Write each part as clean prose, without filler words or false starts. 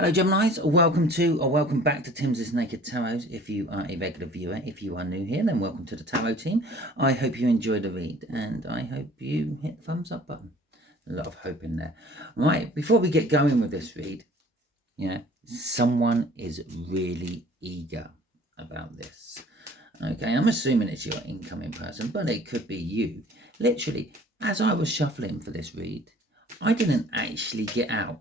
Hello Geminis, welcome back to Timsy Naked Tarot. If you are a regular viewer, if you are new here, then welcome to the tarot team. I hope you enjoy the read and I hope you hit the thumbs up button. A lot of hope in there. Right, before we get going with this read, someone is really eager about this. Okay, I'm assuming it's your incoming person, but it could be you. Literally, as I was shuffling for this read, I didn't actually get out.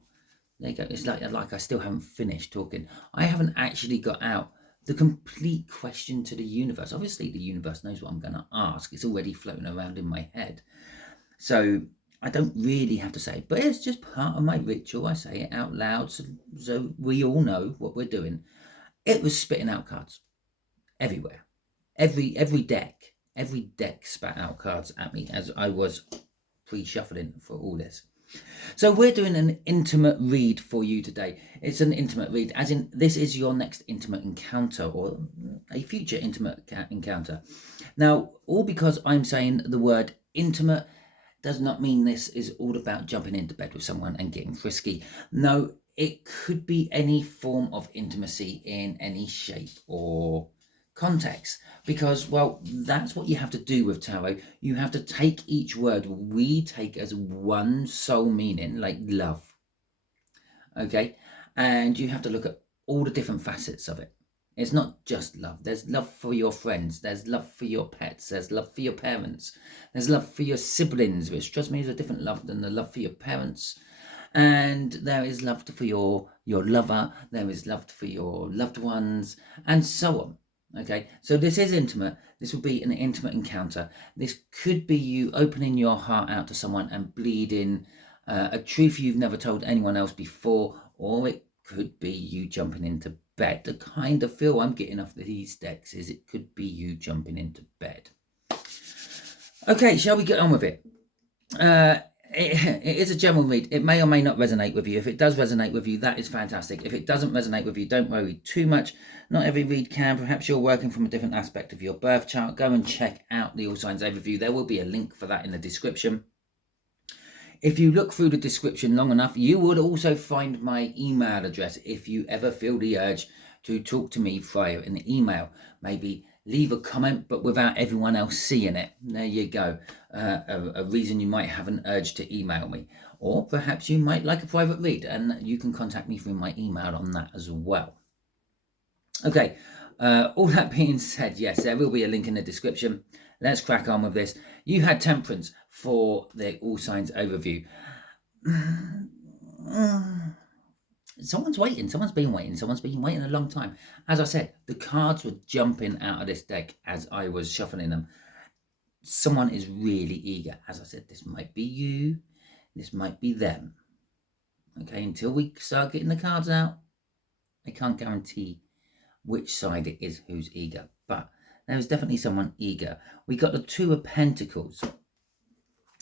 There you go. It's like I still haven't finished talking. I haven't actually got out the complete question to the universe. Obviously, the universe knows what I'm going to ask. It's already floating around in my head. So I don't really have to say it, but it's just part of my ritual. I say it out loud so we all know what we're doing. It was spitting out cards everywhere. Every deck spat out cards at me as I was pre-shuffling for all this. So we're doing an intimate read for you today. It's an intimate read, as in this is your next intimate encounter or a future intimate encounter. Now, all because I'm saying the word intimate does not mean this is all about jumping into bed with someone and getting frisky. No, it could be any form of intimacy in any shape or context, because, well, that's what you have to do with tarot. You have to take each word we take as one sole meaning, like love, okay, and you have to look at all the different facets of it. It's not just love. There's love for your friends, there's love for your pets, there's love for your parents, there's love for your siblings, which, trust me, is a different love than the love for your parents. And there is love for your lover, there is love for your loved ones, and so on. Okay, so this is intimate. This will be an intimate encounter. This could be you opening your heart out to someone and bleeding a truth you've never told anyone else before, or it could be you jumping into bed. The kind of feel I'm getting off these decks is it could be you jumping into bed. Okay, shall we get on with it? It is a general read. It may or may not resonate with you. If it does resonate with you, that is fantastic. If it doesn't resonate with you, don't worry too much. Not every read can. Perhaps you're working from a different aspect of your birth chart. Go and check out the All Signs Overview. There will be a link for that in the description. If you look through the description long enough, you would also find my email address if you ever feel the urge to talk to me via an email. Maybe leave a comment, but without everyone else seeing it. There you go. A reason you might have an urge to email me. Or perhaps you might like a private read, and you can contact me through my email on that as well. Okay, all that being said, yes, there will be a link in the description. Let's crack on with this. You had Temperance for the All Signs Overview. Someone's waiting. Someone's been waiting. Someone's been waiting a long time. As I said, the cards were jumping out of this deck as I was shuffling them. Someone is really eager. As I said, this might be you. This might be them. Okay, until we start getting the cards out, I can't guarantee which side it is who's eager. But there is definitely someone eager. We got the Two of Pentacles.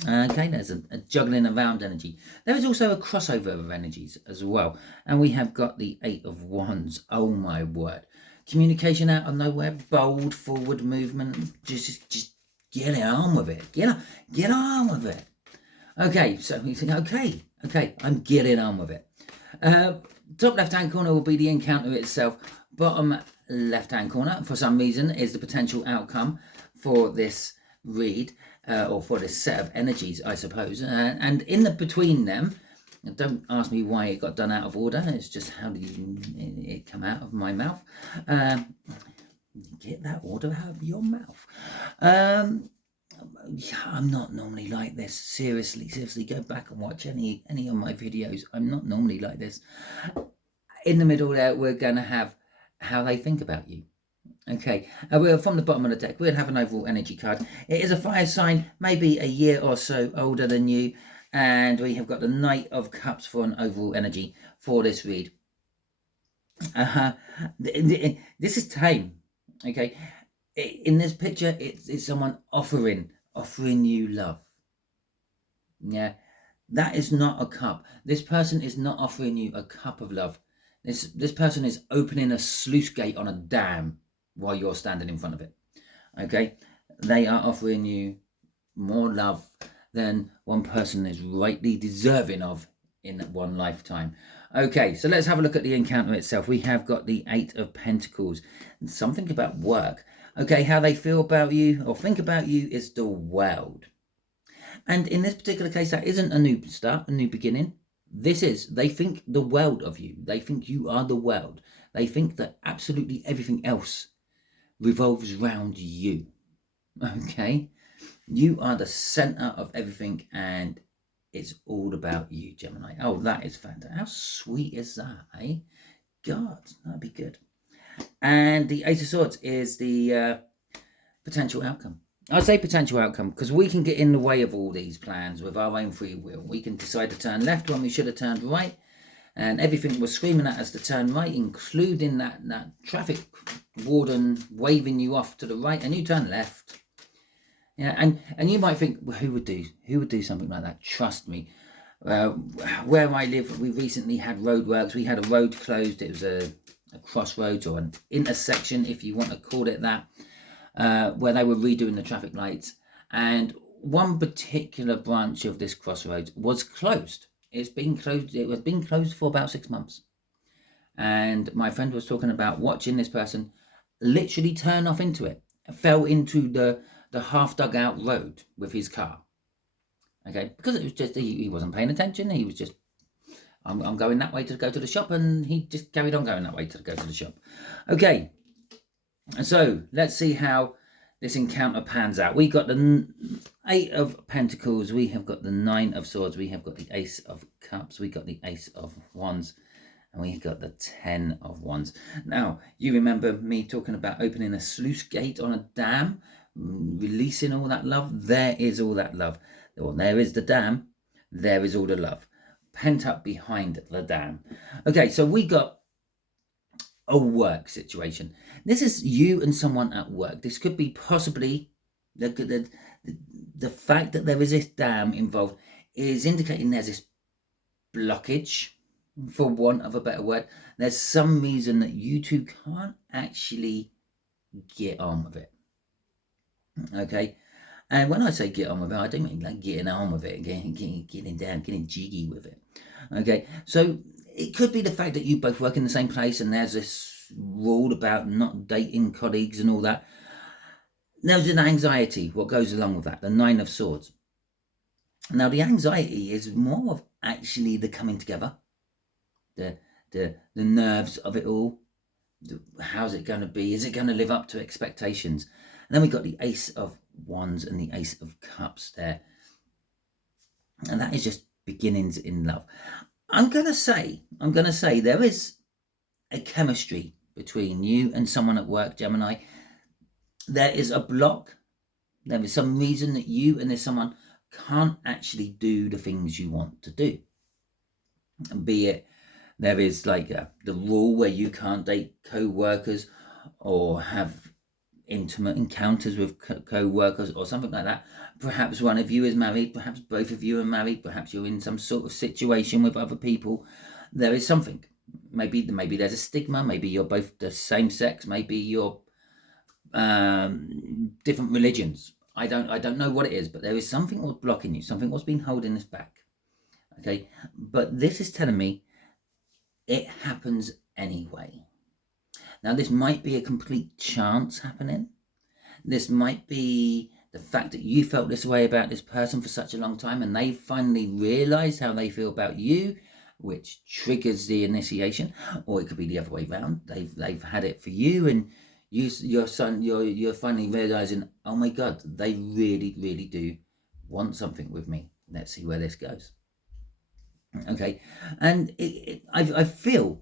Okay, there's a juggling around energy. There is also a crossover of energies as well. And we have got the Eight of Wands. Oh my word. Communication out of nowhere, bold forward movement. Just get on with it. Get on with it. Okay, so you think, okay, I'm getting on with it. Top left-hand corner will be the encounter itself. Bottom left-hand corner, for some reason, is the potential outcome for this read, or for this set of energies, I suppose. And in the between them, don't ask me why it got done out of order. It's just how did it come out of my mouth. Get that order out of your mouth. I'm not normally like this. Seriously, go back and watch any of my videos. I'm not normally like this. In the middle there, we're going to have how they think about you. Okay, we're from the bottom of the deck. We'll have an overall energy card. It is a fire sign, maybe a year or so older than you. And we have got the Knight of Cups for an overall energy for this read. This is tame. Okay, in this picture, it's someone offering you love. Yeah, that is not a cup. This person is not offering you a cup of love. This person is opening a sluice gate on a dam while you're standing in front of it. Okay, they are offering you more love than one person is rightly deserving of in one lifetime. Okay, so let's have a look at the encounter itself. We have got the Eight of Pentacles. Something about work. Okay, how they feel about you or think about you is the world. And in this particular case, that isn't a new start, a new beginning. This is, they think the world of you. They think you are the world. They think that absolutely everything else revolves around you. Okay? You are the center of everything, and it's all about you, Gemini. Oh, that is fantastic. How sweet is that, eh? God, that'd be good. And the Ace of Swords is the potential outcome. I say potential outcome because we can get in the way of all these plans with our own free will. We can decide to turn left when we should have turned right, and everything was screaming at us to turn right, including that traffic warden waving you off to the right, and you turn left. Yeah, and you might think, well, who would do something like that? Trust me. Where I live, we recently had roadworks. We had a road closed. It was a crossroads or an intersection, if you want to call it that, where they were redoing the traffic lights. And one particular branch of this crossroads was closed. It's been closed. It was been closed for about 6 months. And my friend was talking about watching this person literally turn off into it, fell into the half dug out road with his car. Okay, because it was just, he wasn't paying attention. He was just, I'm going that way to go to the shop, and he just carried on going that way to go to the shop. Okay, so let's see how this encounter pans out. We got the Eight of Pentacles, we have got the Nine of Swords, we have got the Ace of Cups, we got the Ace of Wands, and we got the 10 of Wands. Now, you remember me talking about opening a sluice gate on a dam, releasing all that love? There is all that love. Well, there is the dam, there is all the love pent up behind the dam. Okay, so we got a work situation. This is you and someone at work. This could be possibly the fact that there is this dam involved is indicating there's this blockage, for want of a better word. There's some reason that you two can't actually get on with it. Okay, and when I say get on with it, I don't mean like getting on with it, getting down, getting jiggy with it. Okay, so it could be the fact that you both work in the same place and there's this rule about not dating colleagues and all that. There's an anxiety, what goes along with that, the Nine of Swords. Now, the anxiety is more of actually the coming together, the nerves of it all. How's it going to be? Is it going to live up to expectations? And then we got the Ace of Wands and the Ace of Cups there. And that is just beginnings in love. I'm going to say there is a chemistry between you and someone at work, Gemini. There is a block. There is some reason that you and this someone can't actually do the things you want to do. And be it there is like the rule where you can't date co-workers or have intimate encounters with co-workers or something like that. Perhaps one of you is married, perhaps both of you are married, perhaps you're in some sort of situation with other people. There is something. Maybe there's a stigma, maybe you're both the same sex, maybe you're different religions. I don't know what it is, but there is something what's blocking you, something what's been holding us back. Okay, but this is telling me it happens anyway. Now, this might be a complete chance happening. This might be the fact that you felt this way about this person for such a long time and they finally realised how they feel about you, which triggers the initiation. Or it could be the other way around. They've had it for you, and you're finally realising, oh my God, they really, really do want something with me. Let's see where this goes. Okay, and I feel,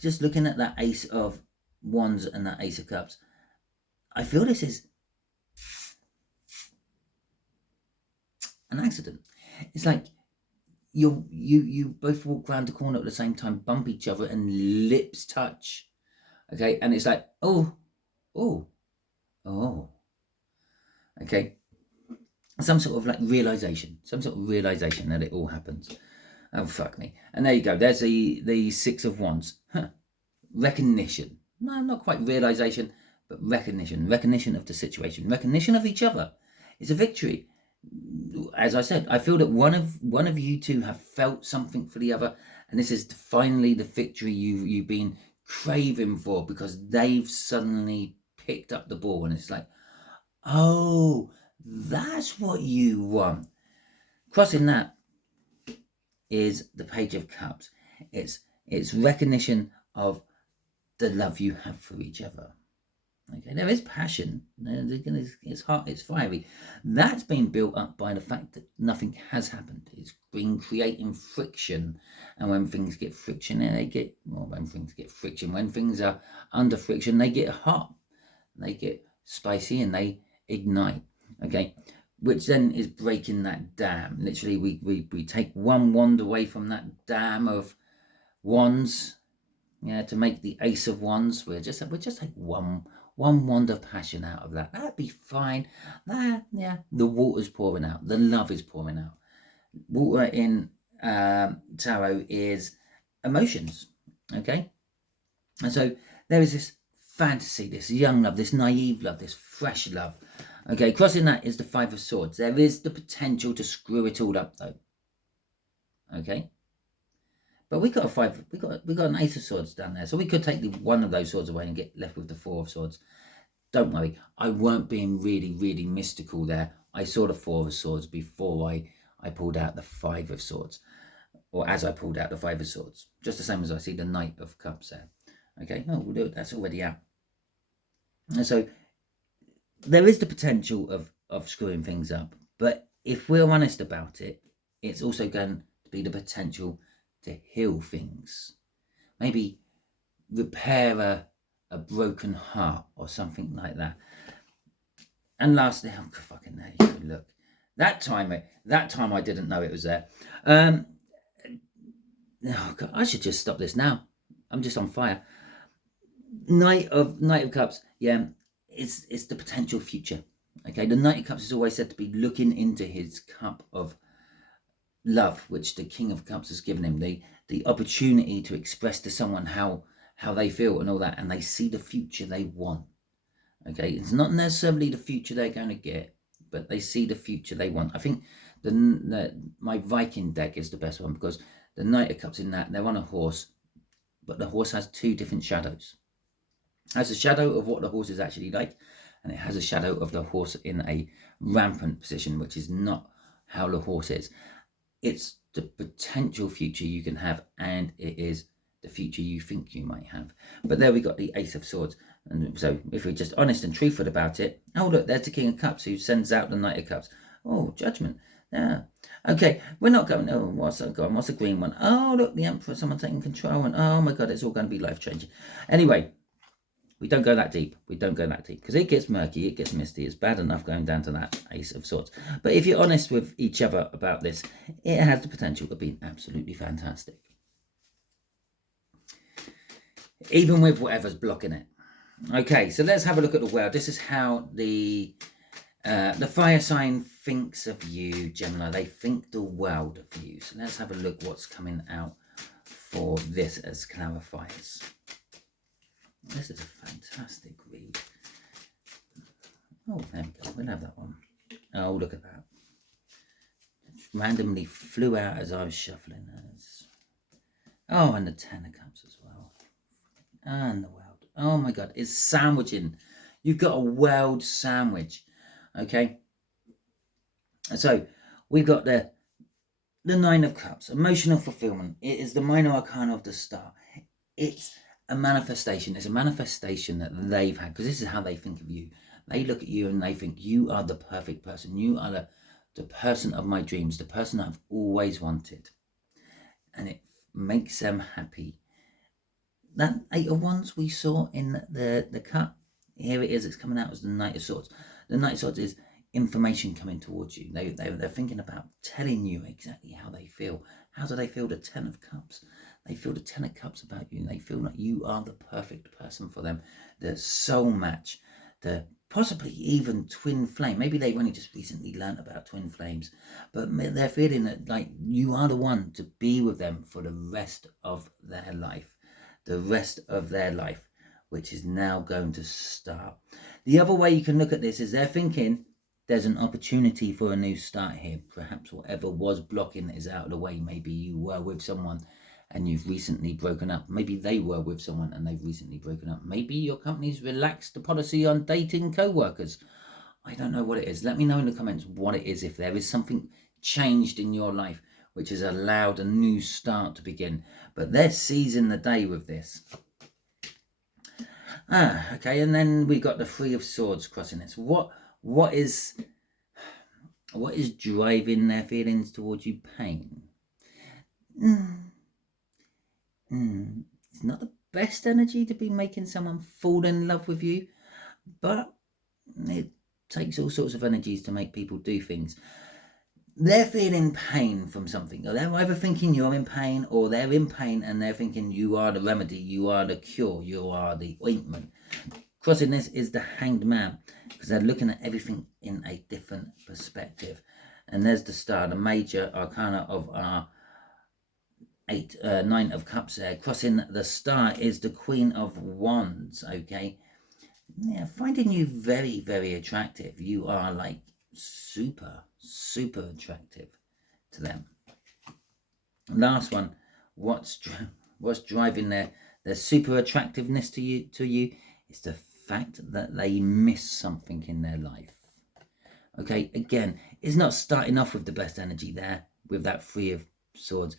just looking at that Ace of Wands and that Ace of Cups, I feel this is an accident. It's like you both walk around the corner at the same time, bump each other, and lips touch. Okay, and it's like, oh. Okay, some sort of like realization that it all happens. Oh, fuck me. And there you go. There's the Six of Wands. Recognition. No, not quite realization, but recognition. Recognition of the situation. Recognition of each other. It's a victory. as I said, I feel that one of you two have felt something for the other, and this is finally the victory you've been craving for, because they've suddenly picked up the ball, and it's like, oh, that's what you want. Crossing that is the Page of Cups. It's recognition of the love you have for each other. Okay, there is passion. It's hot. It's fiery. That's been built up by the fact that nothing has happened. It's been creating friction, and when things get friction, when things are under friction, they get hot, they get spicy, and they ignite. Okay, which then is breaking that dam. Literally, we take one wand away from that dam of wands. Yeah, to make the Ace of Wands, we'll just take one wand of passion out of that. That'd be fine. Yeah, the water's pouring out. The love is pouring out. Water in tarot is emotions. Okay, and so there is this fantasy, this young love, this naive love, this fresh love. Okay, crossing that is the Five of Swords. There is the potential to screw it all up, though. Okay. But we got an Ace of Swords down there, so we could take one of those swords away and get left with the Four of Swords. Don't worry, I weren't being really, really mystical there. I saw the Four of Swords before I pulled out the Five of Swords, or as I pulled out the Five of Swords, just the same as I see the Knight of Cups there. Okay, no, we'll do it. That's already out. And so there is the potential of screwing things up, but if we're honest about it, it's also going to be the potential to heal things, maybe repair a broken heart or something like that. And lastly, oh fucking there you go, look, that time I didn't know it was there. Oh God, I should just stop this now. I'm just on fire. Knight of Cups, yeah, it's the potential future. Okay, the Knight of Cups is always said to be looking into his cup of love, which the King of Cups has given him, the opportunity to express to someone how they feel and all that, and they see the future they want. Okay, it's not necessarily the future they're going to get, but they see the future they want. I think my Viking deck is the best one, because the Knight of Cups in that, they're on a horse, but the horse has two different shadows. It has a shadow of what the horse is actually like, and it has a shadow of the horse in a rampant position, which is not how the horse is. It's the potential future you can have, and it is the future you think you might have. But there we got the Ace of Swords. And so if we're just honest and truthful about it, oh look, there's the King of Cups who sends out the Knight of Cups. Oh, Judgment. Yeah. Okay, we're not going, oh, what's the green one? Oh, look, the Emperor, someone taking control, and oh my God, it's all going to be life-changing. Anyway, we don't go that deep. Because it gets murky, it gets misty. It's bad enough going down to that Ace of Swords. But if you're honest with each other about this, it has the potential to be absolutely fantastic. Even with whatever's blocking it. Okay, so let's have a look at the world. This is how the fire sign thinks of you, Gemini. They think the world of you. So let's have a look what's coming out for this as clarifiers. This is a fantastic read. Oh, there we go. We'll have that one. Oh, look at that. It randomly flew out as I was shuffling. Oh, and the Ten of Cups as well. And the world. Oh my God, it's sandwiching. You've got a world sandwich. Okay. So we've got the Nine of Cups, emotional fulfillment. It is the minor arcana of the star. It's a manifestation. It's a manifestation that they've had, because this is how they think of you. They look at you and they think you are the perfect person. You are the person of my dreams, the person I've always wanted. And it makes them happy. That Eight of Wands we saw in the cut, here it is. It's coming out as the Knight of Swords. The Knight of Swords is information coming towards you. They're thinking about telling you exactly how they feel. How do they feel the Ten of Cups? They feel the Ten of Cups about you, and they feel like you are the perfect person for them. The soul match, the possibly even twin flame. Maybe they've only just recently learnt about twin flames, but they're feeling that like you are the one to be with them for the rest of their life. The rest of their life, which is now going to start. The other way you can look at this is they're thinking there's an opportunity for a new start here. Perhaps whatever was blocking is out of the way. Maybe you were with someone and you've recently broken up. Maybe they were with someone and they've recently broken up. Maybe your company's relaxed the policy on dating co-workers. I don't know what it is. Let me know in the comments what it is, if there is something changed in your life which has allowed a new start to begin. But they're seizing the day with this. Okay, and then we got the Three of Swords crossing this. What is driving their feelings towards you? Pain. It's not the best energy to be making someone fall in love with you, but it takes all sorts of energies to make people do things. They're feeling pain from something. Or they're either thinking you're in pain, or they're in pain and they're thinking you are the remedy, you are the cure, you are the ointment. Crossing this is the Hanged Man, because they're looking at everything in a different perspective. And there's the Star, the major arcana of our Nine of Cups there. Crossing the Star is the Queen of Wands, okay? Yeah, finding you very, very attractive. You are like super attractive to them. Last one, what's driving their super attractiveness to you is the fact that they miss something in their life. Okay, again, it's not starting off with the best energy there with that Three of Swords,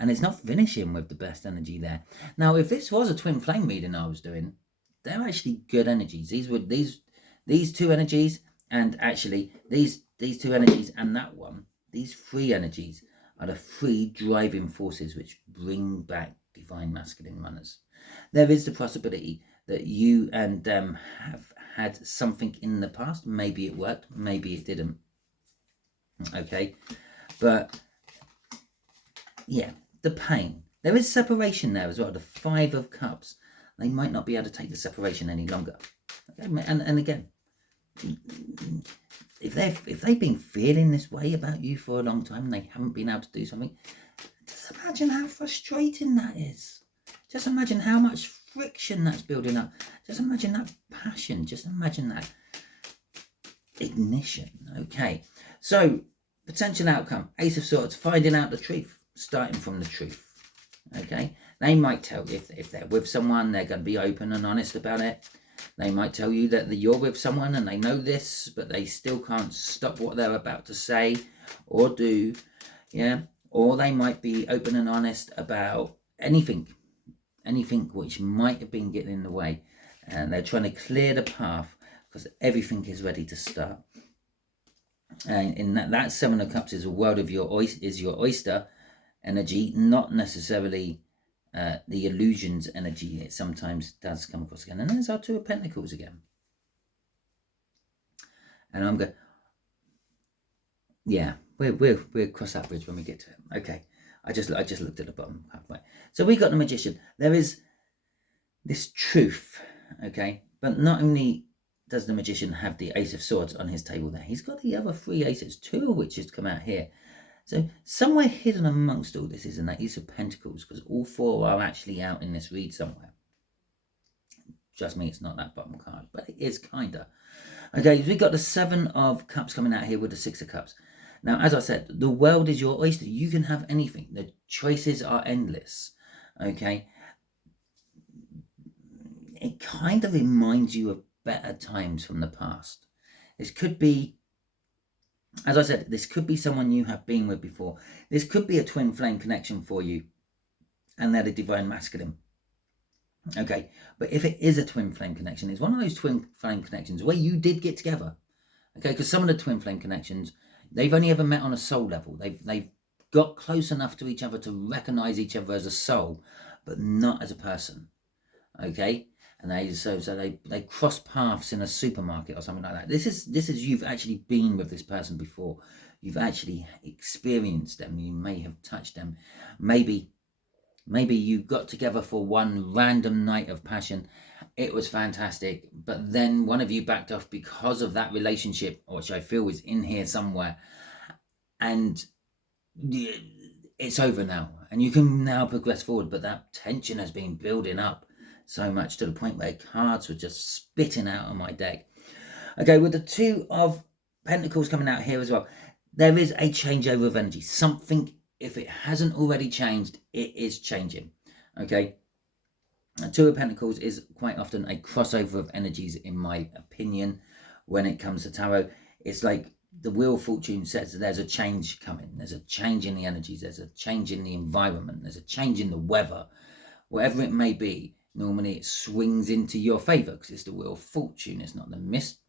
and it's not finishing with the best energy there. Now, if this was a twin flame reading I was doing, they're actually good energies. These two energies, and actually these two energies and that one, these three energies are the three driving forces which bring back divine masculine runners. There is the possibility that you and them have had something in the past. Maybe it worked, maybe it didn't. Okay, but yeah, the pain. There is separation there as well. The Five of Cups. They might not be able to take the separation any longer. Okay? And again, if they've been feeling this way about you for a long time and they haven't been able to do something, just imagine how frustrating that is. Just imagine how much friction that's building up. Just imagine that passion. Just imagine that ignition. Okay, so potential outcome: Ace of Swords, finding out the truth, starting from the truth. Okay, they might tell if they're with someone, they're going to be open and honest about it. They might tell you that you're with someone and they know this, but they still can't stop what they're about to say or do. Yeah, or they might be open and honest about anything which might have been getting in the way, and they're trying to clear the path because everything is ready to start. And in that Seven of Cups is a world of your oyster energy, not necessarily the illusions energy. It sometimes does come across again. And there's our Two of Pentacles again. And I'm going, yeah, we'll cross that bridge when we get to it. Okay, I just looked at the bottom halfway. So we got the Magician. There is this truth, okay, but not only does the Magician have the Ace of Swords on his table there, he's got the other three aces, two of which has come out here. So somewhere hidden amongst all this is an Ace of Pentacles, because all four are actually out in this read somewhere. Trust me, it's not that bottom card, but it is kinda. Okay, we've got the Seven of Cups coming out here with the Six of Cups. Now, as I said, the world is your oyster. You can have anything. The choices are endless. Okay, it kind of reminds you of better times from the past. This could be, as I said, this could be someone you have been with before. This could be a twin flame connection for you, and they're the divine masculine. Okay, but if it is a twin flame connection, it's one of those twin flame connections where you did get together. Okay, because some of the twin flame connections, they've only ever met on a soul level. They've got close enough to each other to recognize each other as a soul, but not as a person. Okay, and they cross paths in a supermarket or something like that. This is you've actually been with this person before. You've actually experienced them. You may have touched them. Maybe you got together for one random night of passion. It was fantastic, but then one of you backed off because of that relationship, which I feel is in here somewhere, and it's over now, and you can now progress forward, but that tension has been building up so much to the point where cards were just spitting out on my deck. Okay, with the Two of Pentacles coming out here as well. There is a changeover of energy. Something, if it hasn't already changed, it is changing. Okay. Two of Pentacles is quite often a crossover of energies, in my opinion, when it comes to tarot. It's like the Wheel of Fortune says there's a change coming. There's a change in the energies. There's a change in the environment. There's a change in the weather. Whatever it may be, normally it swings into your favour because it's the Wheel of Fortune. It's not the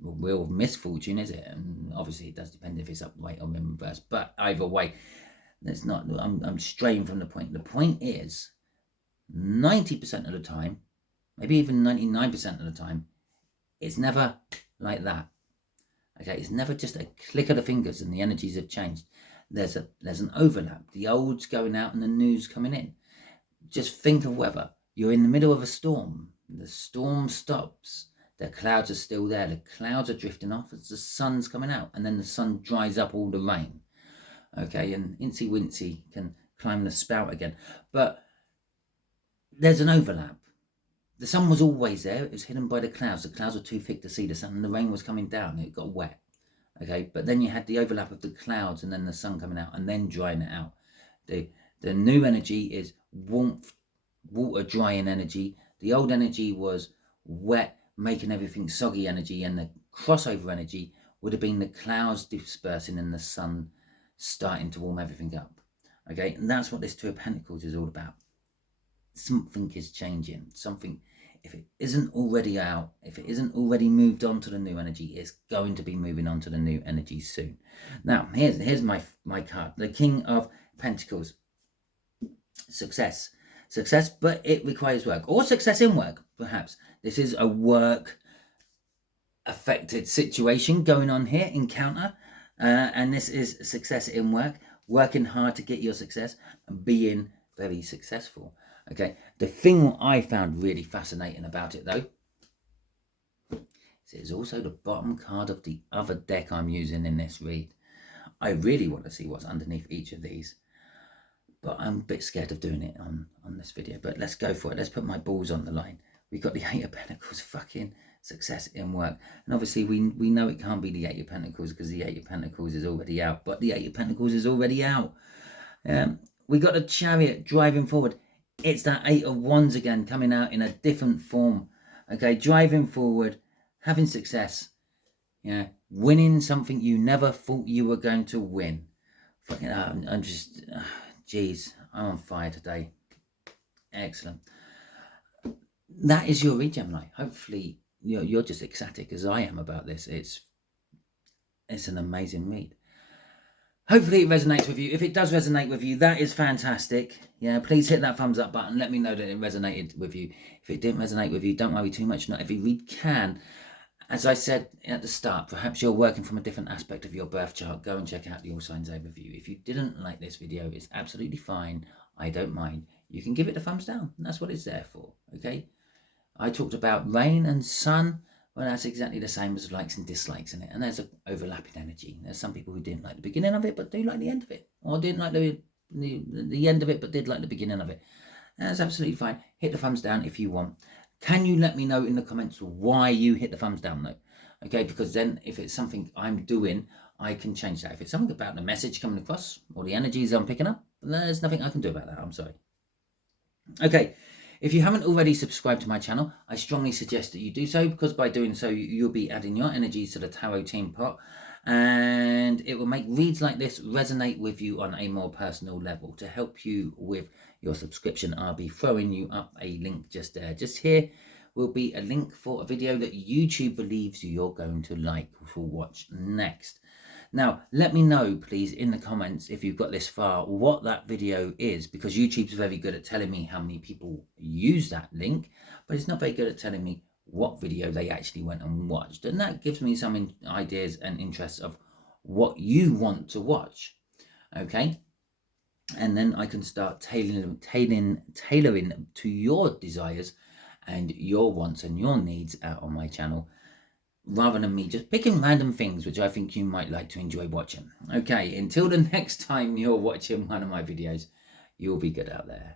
Wheel of Misfortune, is it? And obviously it does depend if it's upright or in reverse. But either way, there's not. I'm straying from the point. The point is, 90% of the time, maybe even 99% of the time, it's never like that. Okay, it's never just a click of the fingers and the energies have changed. There's an overlap. The old's going out and the new's coming in. Just think of weather. You're in the middle of a storm. The storm stops. The clouds are still there. The clouds are drifting off as the sun's coming out, and then the sun dries up all the rain. Okay, and Incy Wincy can climb the spout again. But there's an overlap. The sun was always there. It was hidden by the clouds. The clouds were too thick to see the sun, and the rain was coming down. It got wet. Okay, but then you had the overlap of the clouds and then the sun coming out and then drying it out. The new energy is warmth, water drying energy. The old energy was wet, making everything soggy energy, and the crossover energy would have been the clouds dispersing and the sun starting to warm everything up. Okay, and that's what this Two of Pentacles is all about. Something is changing. Something, if it isn't already out, if it isn't already moved on to the new energy, it's going to be moving on to the new energy soon. Now, here's my card, the King of Pentacles. Success, but it requires work, or success in work, perhaps. This is a work affected situation going on here, encounter, and this is success in work, working hard to get your success and being very successful. Okay, the thing I found really fascinating about it, though, is it's also the bottom card of the other deck I'm using in this read. I really want to see what's underneath each of these, but I'm a bit scared of doing it on this video. But let's go for it. Let's put my balls on the line. We've got the Eight of Pentacles, fucking success in work. And obviously we know it can't be the Eight of Pentacles because the Eight of Pentacles is already out. But the Eight of Pentacles is already out. We got a Chariot driving forward. It's that Eight of Wands again, coming out in a different form. Okay, driving forward, having success. Yeah, winning something you never thought you were going to win. Fucking, I'm just, geez, I'm on fire today. Excellent. That is your read, Gemini. Hopefully you're just ecstatic as I am about this. It's an amazing read. Hopefully it resonates with you. If it does resonate with you, that is fantastic. Yeah, please hit that thumbs up button. Let me know that it resonated with you. If it didn't resonate with you, don't worry too much. Not every read can. As I said at the start, perhaps you're working from a different aspect of your birth chart. Go and check out the All Signs Overview. If you didn't like this video, it's absolutely fine. I don't mind. You can give it a thumbs down. That's what it's there for, okay? I talked about rain and sun. Well, that's exactly the same as likes and dislikes in it. And there's an overlapping energy. There's some people who didn't like the beginning of it, but do like the end of it. Or didn't like the end of it, but did like the beginning of it. That's absolutely fine. Hit the thumbs down if you want. Can you let me know in the comments why you hit the thumbs down, though? Okay, because then if it's something I'm doing, I can change that. If it's something about the message coming across or the energies I'm picking up, there's nothing I can do about that. I'm sorry. Okay. If you haven't already subscribed to my channel, I strongly suggest that you do so, because by doing so, you'll be adding your energies to the tarot team pot, and it will make reads like this resonate with you on a more personal level. To help you with your subscription, I'll be throwing you up a link just there. Just here will be a link for a video that YouTube believes you're going to like to watch next. Now, let me know, please, in the comments, if you've got this far, what that video is, because YouTube's very good at telling me how many people use that link, but it's not very good at telling me what video they actually went and watched. And that gives me some ideas and interests of what you want to watch, okay? And then I can start tailoring to your desires and your wants and your needs out on my channel, rather than me just picking random things which I think you might like to enjoy watching. Okay, until the next time you're watching one of my videos, you'll be good out there.